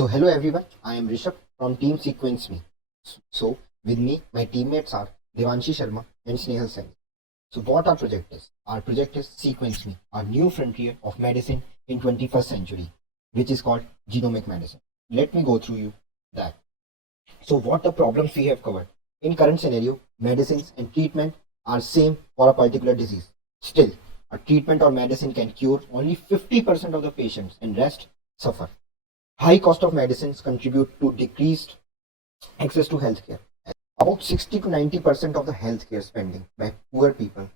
So hello everyone, I am Rishabh from team sequenceME. So with me, my teammates are Devanshi Sharma and Snehal Sen. So what our project is? Our project is sequenceME, our new frontier of medicine in 21st century, which is called genomic medicine. Let me go through you that. So what the problems we have covered? In current scenario, medicines and treatment are same for a particular disease. Still, a treatment or medicine can cure only 50% of the patients and rest suffer. High cost of medicines contribute to decreased access to healthcare. About 60 to 90% of the healthcare spending by poor people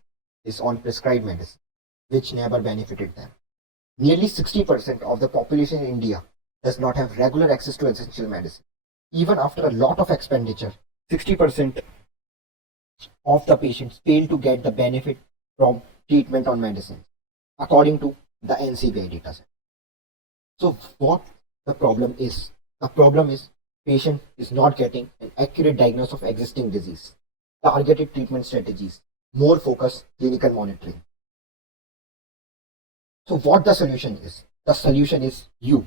is on prescribed medicine, which never benefited them. Nearly 60% of the population in India does not have regular access to essential medicine. Even after a lot of expenditure, 60% of the patients fail to get the benefit from treatment on medicine, according to the NCBI data set. So what the problem is? The problem is patient is not getting an accurate diagnosis of existing disease, targeted treatment strategies, more focused clinical monitoring. So what the solution is? The solution is you,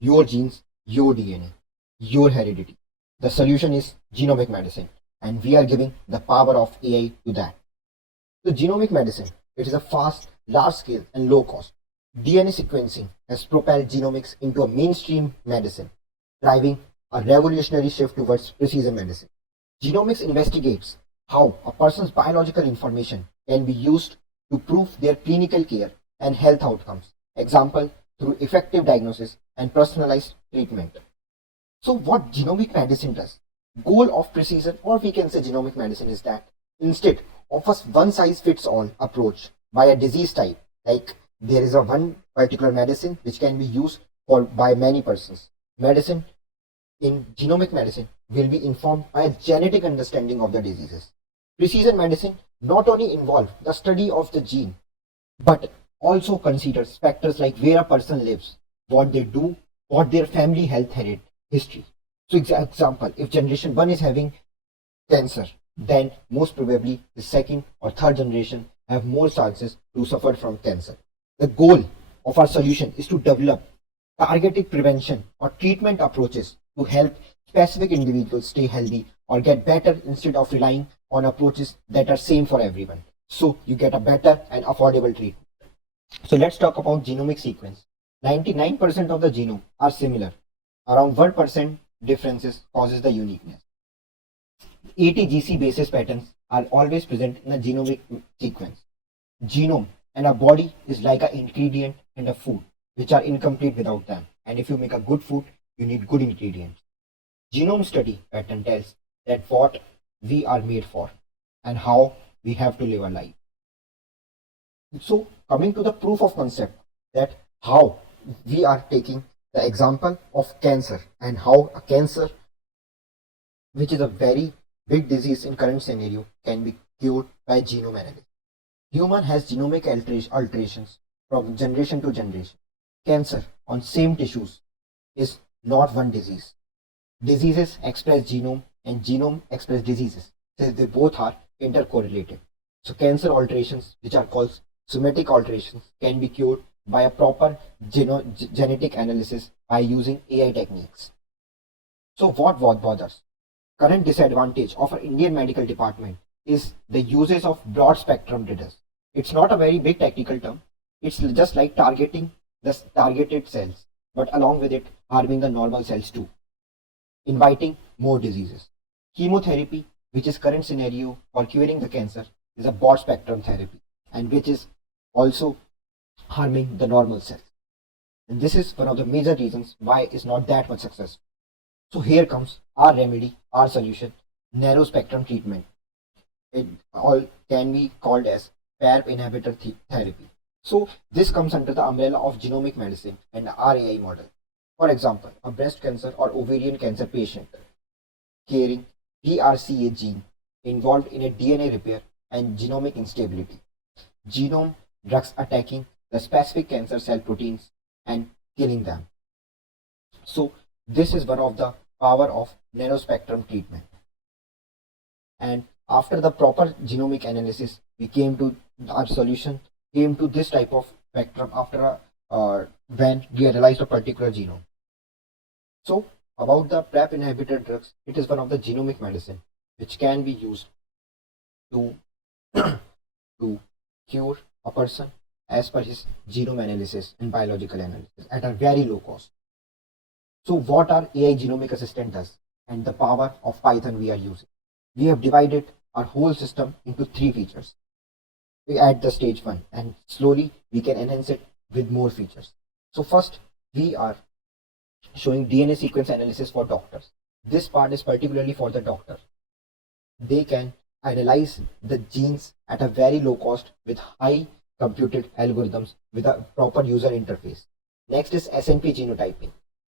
your genes, your DNA, your heredity. The solution is genomic medicine, and we are giving the power of AI to that. So genomic medicine, it is a fast, large scale and low cost. DNA sequencing has propelled genomics into a mainstream medicine, driving a revolutionary shift towards precision medicine. Genomics investigates how a person's biological information can be used to prove their clinical care and health outcomes. Example, through effective diagnosis and personalized treatment. So what genomic medicine does? Goal of precision, or we can say genomic medicine, is that instead of a one size fits all approach by a disease type, like there is a one particular medicine which can be used for by many persons. Medicine in genomic medicine will be informed by a genetic understanding of the diseases. Precision medicine not only involves the study of the gene, but also considers factors like where a person lives, what they do, what their family health history. So example, if generation 1 is having cancer, then most probably the second or third generation have more chances to suffer from cancer. The goal of our solution is to develop targeted prevention or treatment approaches to help specific individuals stay healthy or get better instead of relying on approaches that are same for everyone. So you get a better and affordable treatment. So let's talk about genomic sequence. 99% of the genome are similar. Around 1% differences causes the uniqueness. 80 GC basis patterns are always present in a genomic sequence. Genome and a body is like an ingredient and a food, which are incomplete without them. And if you make a good food, you need good ingredients. Genome study pattern tells that what we are made for and how we have to live a life. So coming to the proof of concept, that how we are taking the example of cancer and how a cancer, which is a very big disease in current scenario, can be cured by genome analysis. Human has genomic alterations from generation to generation. Cancer on same tissues is not one disease. Diseases express genome and genome express diseases, since they both are intercorrelated. So cancer alterations, which are called somatic alterations, can be cured by a proper genetic analysis by using AI techniques. So what bothers? Current disadvantage of our Indian medical department is the uses of broad spectrum readers. It's not a very big technical term. It's just like targeting the targeted cells, but along with it harming the normal cells too, inviting more diseases. Chemotherapy, which is current scenario for curing the cancer, is a broad spectrum therapy, and which is also harming the normal cells. And this is one of the major reasons why it's not that much successful. So here comes our remedy, our solution, narrow spectrum treatment. It all can be called as PARP inhibitor therapy. So this comes under the umbrella of genomic medicine and RAI model. For example, a breast cancer or ovarian cancer patient carrying BRCA gene involved in a DNA repair and genomic instability. Genome drugs attacking the specific cancer cell proteins and killing them. So this is one of the power of nanospectrum treatment. And after the proper genomic analysis, we came to our solution, came to this type of spectrum after when we analyzed a particular genome. So about the PrEP inhibitor drugs, it is one of the genomic medicine which can be used to to cure a person as per his genome analysis and biological analysis at a very low cost. So what our AI genomic assistant does and the power of Python we are using. We have divided our whole system into three features. We at the stage one and slowly we can enhance it with more features. So first we are showing DNA sequence analysis for doctors. This part is particularly for the doctor. They can analyze the genes at a very low cost with high computed algorithms with a proper user interface. Next is SNP genotyping.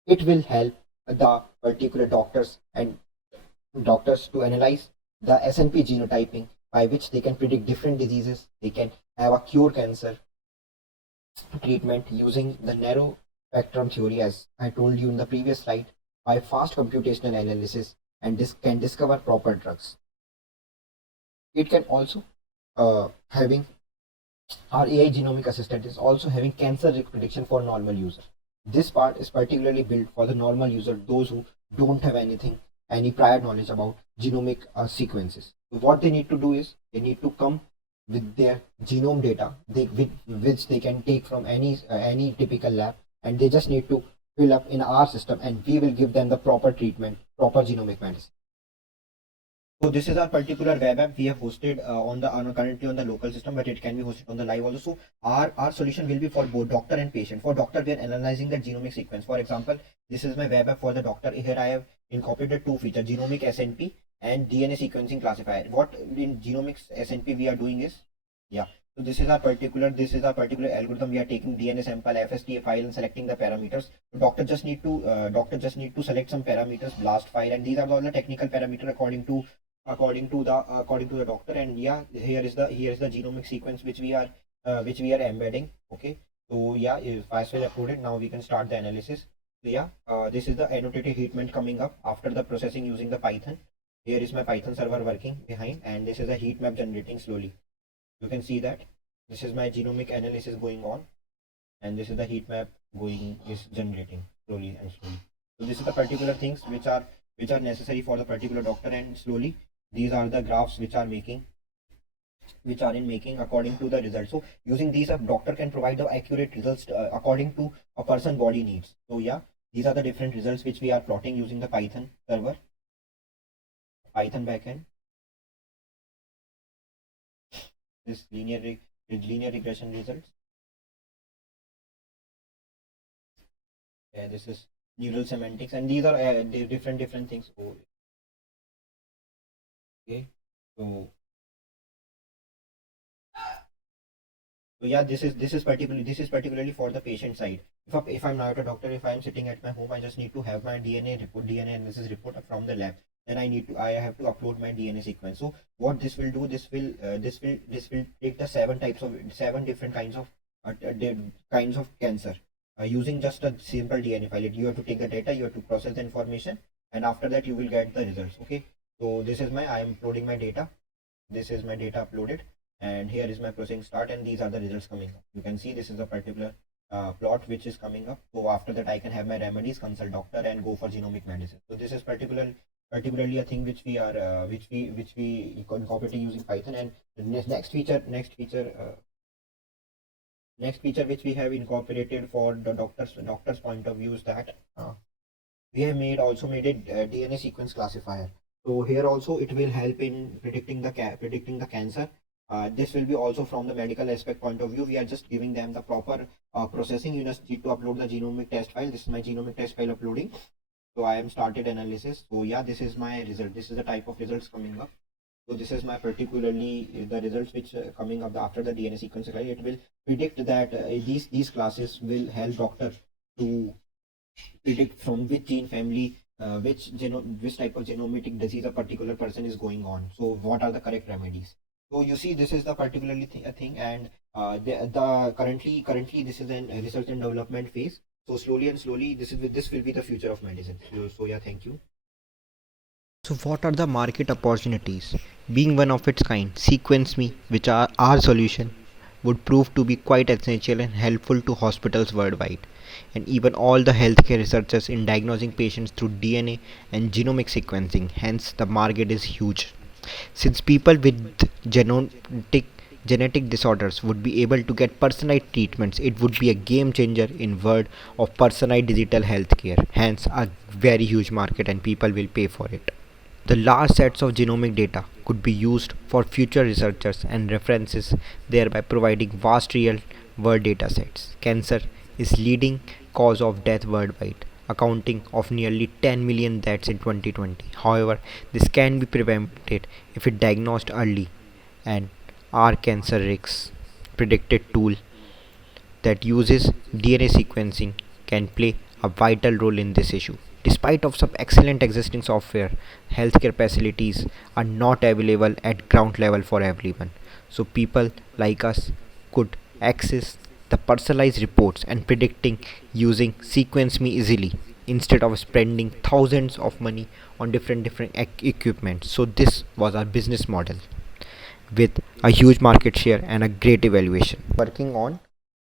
It will help the particular doctors to analyze the SNP genotyping by which they can predict different diseases. They can have a cure cancer treatment using the narrow spectrum theory, as I told you in the previous slide, by fast computational analysis, and this can discover proper drugs. It can also having our AI genomic assistant is also having cancer risk prediction for normal user. This part is particularly built for the normal user, those who don't have any prior knowledge about genomic sequences. So what they need to do is they need to come with their genome data, which they can take from any typical lab, and they just need to fill up in our system, and we will give them the proper treatment, proper genomic medicine. So this is our particular web app we have hosted currently on the local system, but it can be hosted on the live also. So our solution will be for both doctor and patient. For doctor, we are analyzing the genomic sequence. For example, this is my web app for the doctor. Here I have incorporated two features: genomic SNP and DNA sequencing classifier. What in genomics SNP we are doing is, yeah. So this is our particular algorithm. We are taking DNA sample, FSTA file, and selecting the parameters. Doctor just need to select some parameters, blast file, and these are all the technical parameter according to the doctor. And yeah, here is the genomic sequence which we are embedding. Okay, so yeah, if fast file uploaded, now we can start the analysis. So yeah, this is the annotated heat map coming up after the processing using the Python. Here is my Python server working behind, and this is a heat map generating slowly. You can see that this is my genomic analysis going on, and this is the heat map is generating slowly and slowly. So this is the particular things which are necessary for the particular doctor, and slowly these are the graphs which are making according to the results. So using these, a doctor can provide the accurate results according to a person body needs. So yeah, these are the different results which we are plotting using the Python server, Python backend. This linear regression results. Yeah, this is neural semantics, and these are different things. Okay, so yeah, this is particularly for the patient side. If I'm not a doctor, if I'm sitting at my home, I just need to have my DNA analysis report from the lab. Then I have to upload my DNA sequence. So what this will do, this will take the seven different kinds of cancer using just a simple DNA file. You have to take the data, you have to process the information, and after that you will get the results. Okay, so this is I am uploading my data. This is my data uploaded, and here is my processing start, and these are the results coming up. You can see this is a particular plot which is coming up. So after that I can have my remedies, consult doctor, and go for genomic medicine. So this is particularly a thing which we are which we incorporating using Python. And the next feature which we have incorporated for the doctor's point of view is that we have also made a DNA sequence classifier. So here also it will help in predicting the cancer. This will be also from the medical aspect point of view. We are just giving them the proper processing. You just need to upload the genomic test file. This is my genomic test file uploading. So I am started analysis. So yeah, this is my result. This is the type of results coming up. So this is my particularly the results which coming up after the DNA sequence. It will predict that these classes will help doctor to predict from which gene family, which type of genomic disease a particular person is going on. So what are the correct remedies? So you see, this is the particularly a thing, and currently this is a research and development phase. So slowly and slowly, this will be the future of medicine. So yeah, thank you. So what are the market opportunities? Being one of its kind, sequencME, which are our solution, would prove to be quite essential and helpful to hospitals worldwide. and even all the healthcare researchers in diagnosing patients through DNA and genomic sequencing. Hence, the market is huge. Since people with genetic disorders would be able to get personalized treatments, it would be a game changer in world of personalized digital healthcare. Hence, a very huge market, and people will pay for it. The large sets of genomic data could be used for future researchers and references, thereby providing vast real world data sets. Cancer is leading cause of death worldwide, accounting of nearly 10 million deaths in 2020. However, this can be prevented if it diagnosed early, and our cancer risks predicted tool that uses DNA sequencing can play a vital role in this issue. Despite of some excellent existing software, healthcare facilities are not available at ground level for everyone. So people like us could access the personalized reports and predicting using sequence me easily instead of spending thousands of money on different equipment. So this was our business model with a huge market share and a great evaluation working on.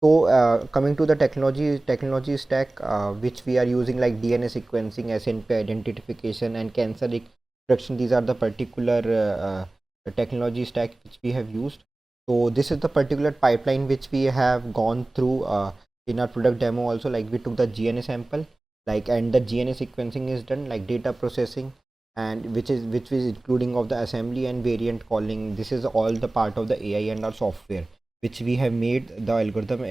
So coming to the technology stack which we are using, like DNA sequencing, SNP identification, and cancer detection, these are the particular technology stack which we have used. So this is the particular pipeline which we have gone through in our product demo also. Like we took the GNA sample, like, and the GNA sequencing is done, like data processing, and which is including of the assembly and variant calling. This is all the part of the AI and our software which we have made the algorithm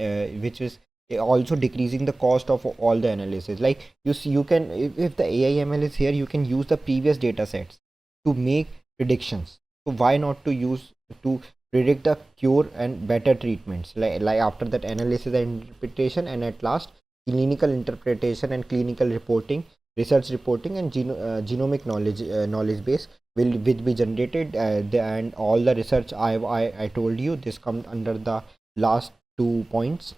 which is also decreasing the cost of all the analysis. Like you see, you can, if the AI ML is here, you can use the previous data sets to make predictions. So why not to use to predict the cure and better treatments, like after that analysis and interpretation, and at last clinical interpretation and clinical reporting, research reporting, and genomic knowledge base will be generated, and all the research I told you, this comes under the last 2 points.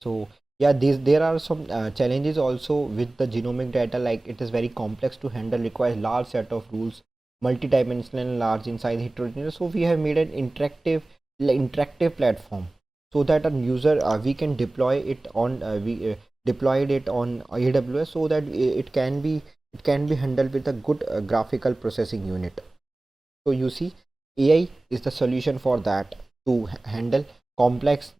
So yeah, there are some challenges also with the genomic data, like it is very complex to handle, requires large set of rules, multi-dimensional and large in size, heterogeneous. So we have made an interactive platform so that a user we can deploy it on we deployed it on AWS, so that it can be handled with a good graphical processing unit. So you see, AI is the solution for that, to handle complex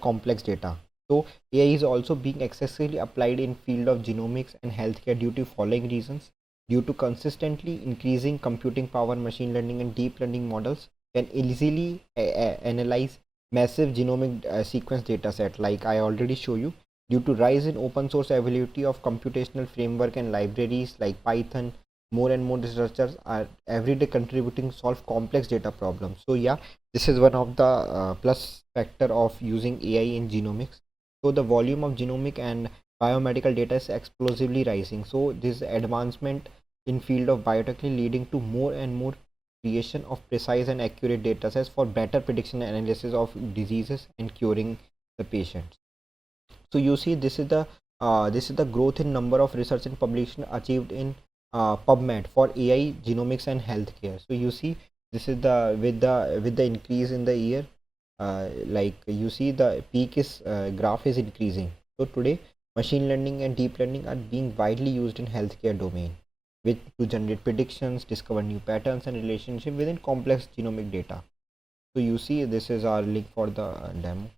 complex data. So AI is also being excessively applied in field of genomics and healthcare due to following reasons. Due to consistently increasing computing power, machine learning and deep learning models can easily analyze massive genomic sequence data set, like I already show you. Due to rise in open source availability of computational framework and libraries like Python, more and more researchers are every day contributing to solve complex data problems. So yeah, this is one of the plus factor of using AI in genomics. So the volume of genomic and biomedical data is explosively rising. So this advancement in field of biotech leading to more and more creation of precise and accurate data sets for better prediction and analysis of diseases and curing the patients. So you see, this is the growth in number of research and publication achieved in PubMed for AI, genomics and healthcare. So you see, this is the with the increase in the year, like you see the peak is graph is increasing. So today, machine learning and deep learning are being widely used in healthcare domain, with to generate predictions, discover new patterns and relationship within complex genomic data. So you see, this is our link for the demo.